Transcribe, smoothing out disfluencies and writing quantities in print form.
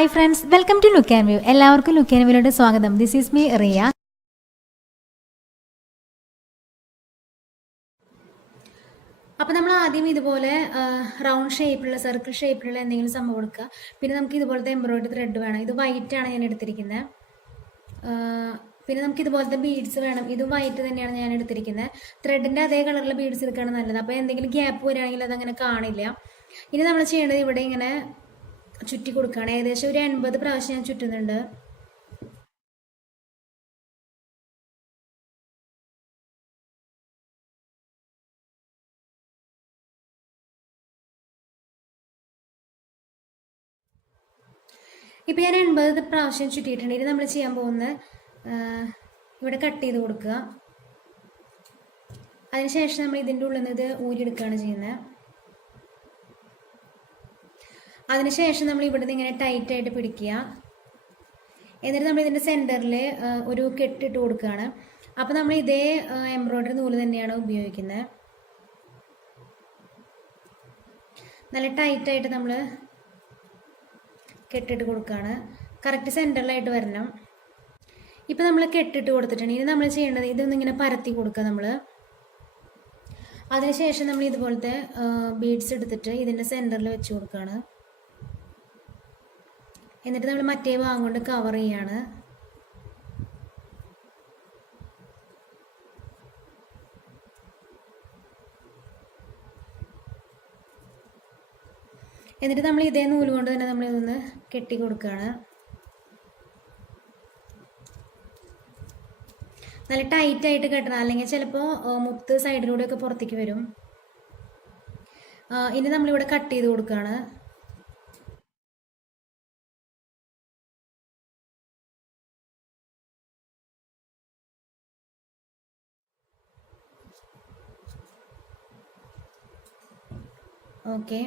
Hi friends, welcome to look and view. എല്ലാവർക്കും look and വ്യൂയിലോട്ട് സ്വാഗതം. This is me Riya. അപ്പോൾ നമ്മൾ ആദ്യം ഇതുപോലെ റൗണ്ട് ഷേപ്പിലുള്ള സർക്കിൾ ഷേപ്പിലുള്ള എന്തെങ്കിലും സംഭവം കൊടുക്കുക. പിന്നെ നമുക്ക് ഇതുപോലത്തെ എംബ്രോയിഡറി ത്രെഡ് വേണം. ഇത് വൈറ്റ് ആണ് ഞാൻ എടുത്തിരിക്കുന്നത്. പിന്നെ നമുക്ക് ഇതുപോലത്തെ ബീഡ്സ് വേണം. ഇത് വൈറ്റ് തന്നെയാണ് ഞാൻ എടുത്തിരിക്കുന്നത്. ത്രെഡിൻ്റെ അതേ കളറിലുള്ള ബീഡ്സ് എടുക്കുകയാണ് നല്ലത്. അപ്പോൾ എന്തെങ്കിലും ഗ്യാപ്പ് വരികയാണെങ്കിൽ അതങ്ങനെ കാണില്ല. ഇനി നമ്മൾ ചെയ്യേണ്ടത് ഇവിടെ ഇങ്ങനെ ചുറ്റി കൊടുക്കുകയാണ്. ഏകദേശം ഒരു 80 പ്രാവശ്യം ഞാൻ ചുറ്റുന്നുണ്ട്. ഇപ്പം ഞാൻ 80 പ്രാവശ്യം ചുറ്റിയിട്ടുണ്ട്. ഇനി നമ്മൾ ചെയ്യാൻ പോകുന്ന ഇവിടെ കട്ട് ചെയ്ത് കൊടുക്കുക. അതിനുശേഷം നമ്മൾ ഇതിൻ്റെ ഉള്ളിൽ നിന്ന് ഇത് ഊരിയെടുക്കുകയാണ് ചെയ്യുന്നത്. അതിനുശേഷം നമ്മൾ ഇവിടെ നിന്ന് ഇങ്ങനെ ടൈറ്റായിട്ട് പിടിക്കുക. എന്നിട്ട് നമ്മൾ ഇതിൻ്റെ സെൻറ്ററിൽ ഒരു കെട്ടിട്ട് കൊടുക്കുകയാണ്. അപ്പോൾ നമ്മൾ ഇതേ എംബ്രോയ്ഡറി നൂല് തന്നെയാണ് ഉപയോഗിക്കുന്നത്. നല്ല ടൈറ്റായിട്ട് നമ്മൾ കെട്ടിട്ട് കൊടുക്കുകയാണ്. കറക്റ്റ് സെൻറ്ററിലായിട്ട് വരണം. ഇപ്പം നമ്മൾ കെട്ടിട്ട് കൊടുത്തിട്ടുണ്ട്. ഇനി നമ്മൾ ചെയ്യേണ്ടത് ഇതൊന്നിങ്ങനെ പരത്തി കൊടുക്കുക നമ്മൾ. അതിനുശേഷം നമ്മൾ ഇതുപോലത്തെ ബീഡ്സ് എടുത്തിട്ട് ഇതിൻ്റെ സെൻറ്ററിൽ വെച്ച് കൊടുക്കുകയാണ്. എന്നിട്ട് നമ്മൾ മറ്റേ ഭാഗം കൊണ്ട് കവർ ചെയ്യാണ്. എന്നിട്ട് നമ്മൾ ഇതേ നൂല് കൊണ്ട് തന്നെ നമ്മൾ ഇതൊന്ന് കെട്ടി കൊടുക്കുകയാണ്. നല്ല ടൈറ്റായിട്ട് കെട്ടണം, അല്ലെങ്കിൽ ചിലപ്പോൾ മുത്ത് സൈഡിലൂടെയൊക്കെ പുറത്തേക്ക് വരും. ഇനി നമ്മളിവിടെ കട്ട് ചെയ്ത് കൊടുക്കുകയാണ്. ഓക്കെ.